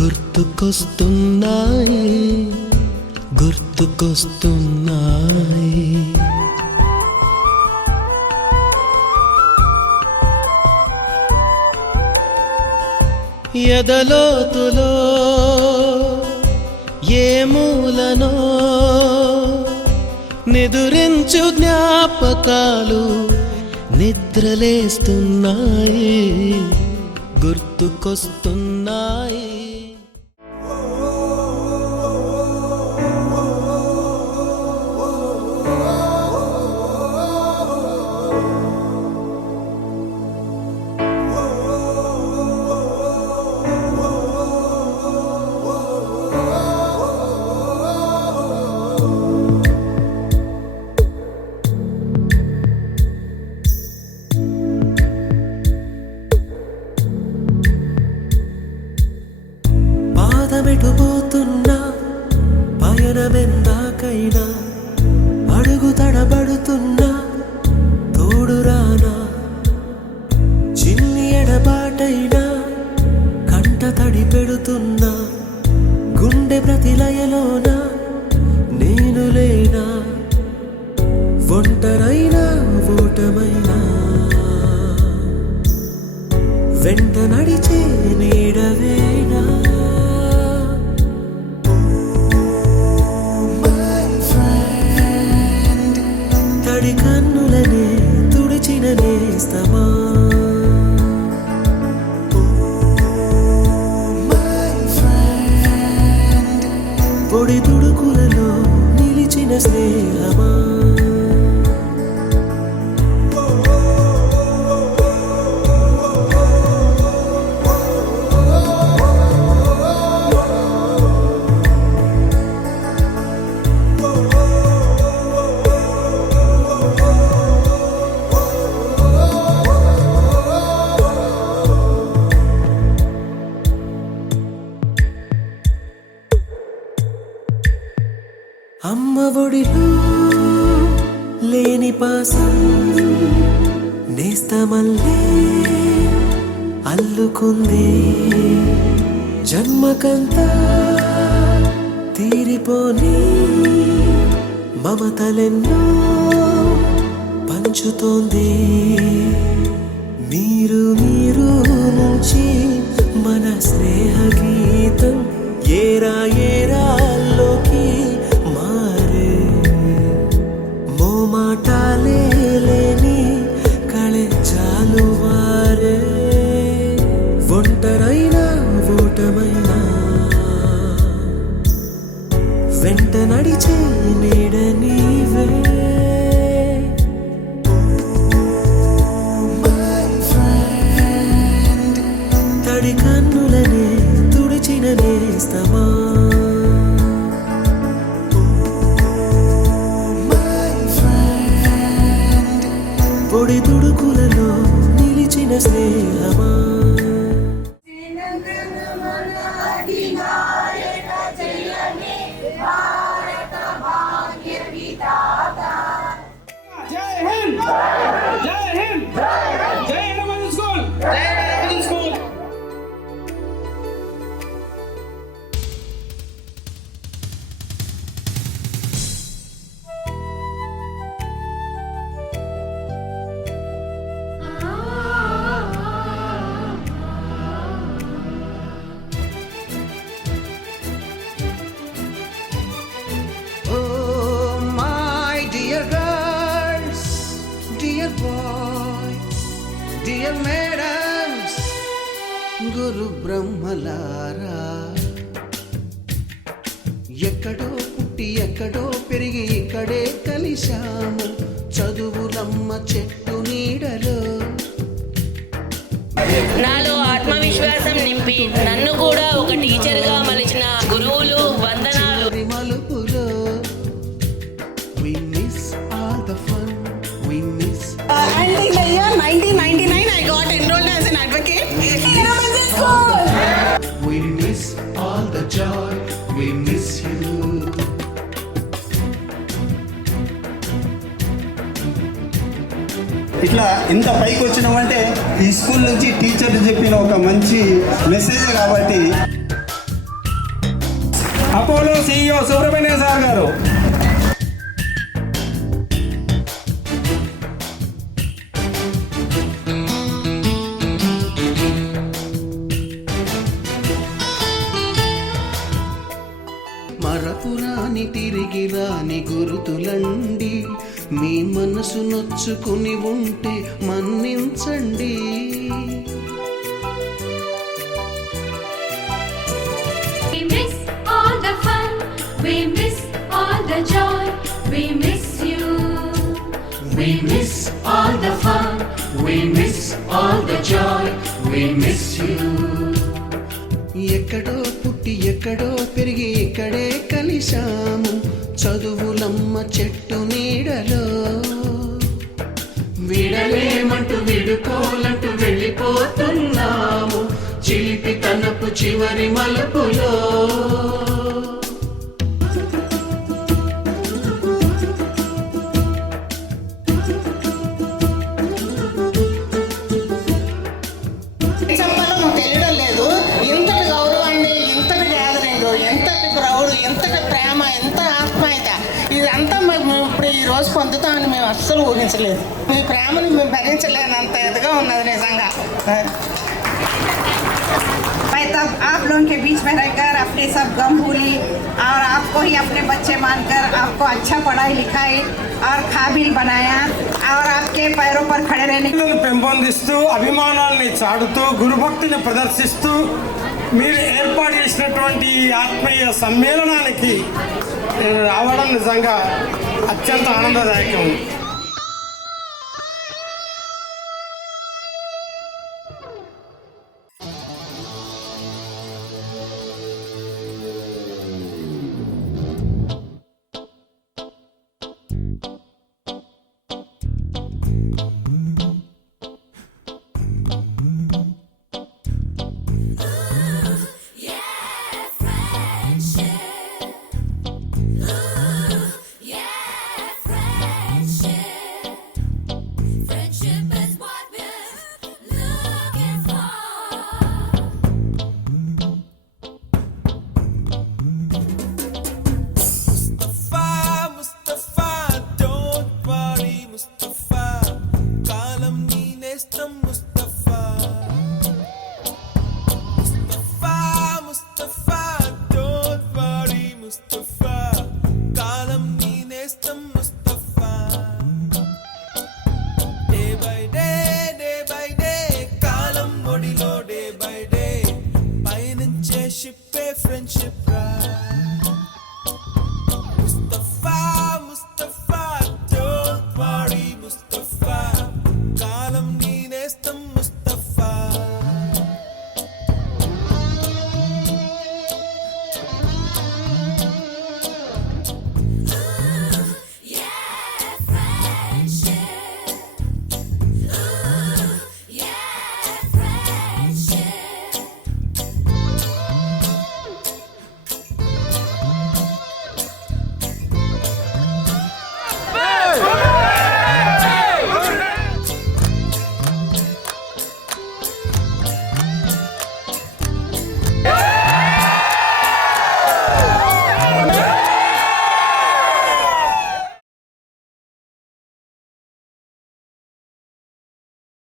గుర్తుకొస్తున్నాయి గుర్తుకొస్తున్నాయి ఎదలోతులో ఏ మూలనో నిదురించు జ్ఞాపకాలు నిద్రలేస్తున్నాయి గుర్తుకొస్తున్నాయి పాదమెటుపోతున్నా పయనమెందాకైనా అడుగు తడబడుతున్నా తోడురానా చిన్ని ఎడబాటైనా కంట తడి పెడుతున్నా గుండె ప్రతిలయలోన నేను లేనా ఒంటరైనా ఓటమైనా వెంట నడిచే నీడవేనా తడి కన్నులనే తుడిచిన నేస్తమా పొడి తుడుకులలో నిలిచిన స్నేహమా అమ్మ ఒడిలో లేని పాసం నేస్తమల్లే అల్లుకుంది జన్మకంతా తీరిపోని మమతలెన్నో పంచుతోంది మీరు నుంచి మన స్నేహ గీతం ఏరా ఏరాల్లోకి మారే మోమాటాలే లేని కళెచ్చాలు వారే ఒంటరైనా ఓటమైనా వెంట నడిచే నీడ నీవే తడి కన్నులనే తుడిచిన నేస్తమా పొడి తుడుకులలో నిలిచిన స్నేహమా జై హింద్ జై హింద్ జై హనుమాన్ స్కూల్ జై హనుమాన్ స్కూల్ డియర్ మేడమ్స్ గురు బ్రహ్మలారా ఎక్కడో పుట్టి ఎక్కడో పెరిగి ఇక్కడే కలిశాము చదువులమ్మ చెట్టు నీడలో నాలో ఆత్మవిశ్వాసం నింపి నన్ను కూడా ఒక టీచర్గా మలిచిన గురువులు వందనాలు మలుపులో we miss all the fun we miss and in the year 1999 I got enrolled as an advocate in Hiramanzi School. we miss all the joy we miss you ఇట్లా ఇంత పైకి వచ్చినామంటే ఈ స్కూల్ నుంచి టీచర్లు చెప్పిన ఒక మంచి మెసేజ్ కాబట్టి అపోలో CEO సుబ్రహ్మణ్యం సార్ గారు. మరపురాని తిరిగి రాని గురుతులండి, మీ మనసు నొచ్చుకుని ఉంటే మన్నించండి. We miss all the fun, we miss all the joy, we miss you. We miss all the fun, we miss all the joy, we miss you. ఎక్కడో పుట్టి ఎక్కడో పెరిగి ఇక్కడే కలిశాము, చదువులమ్మ చెట్టు నీడలో. విడలేమంటూ విడుకోలంటూ వెళ్ళిపోతున్నాము, చిలిపి తనపు చివరి మలుపులో. చెప్పాలో నాకు తెలియడం లేదు. ఇంతటి గౌరవాన్ని, ఇంతటి గ్యాదరింగ్, ఎంతటి ప్రౌడ్, ఎంతటి ప్రేమ, ఎంత ఆత్మీయత, ఇదంతా మేము ఇప్పుడు ఈ రోజు పొందుతామని మేము అస్సలు ఊహించలేదు. మీ ప్రేమని మేము భరించలేనంత ఇదిగా ఉన్నది నిజంగా. मैं तब आप लोगों के बीच में रहकर अपने सब गम भूली और आपको ही अपने बच्चे मानकर आपको अच्छा पढ़ाई लिखाई और काबिल बनाया और आपके पैरों पर खड़े रहने పెంపొందిస్తూ అభిమానాల్ని చాటుతూ గురుభక్తిని ప్రదర్శిస్తూ మీరు ఏర్పాటు చేసినటువంటి ఈ ఆత్మీయ సమ్మేళనానికి నేను రావడం నిజంగా అత్యంత ఆనందదాయకం.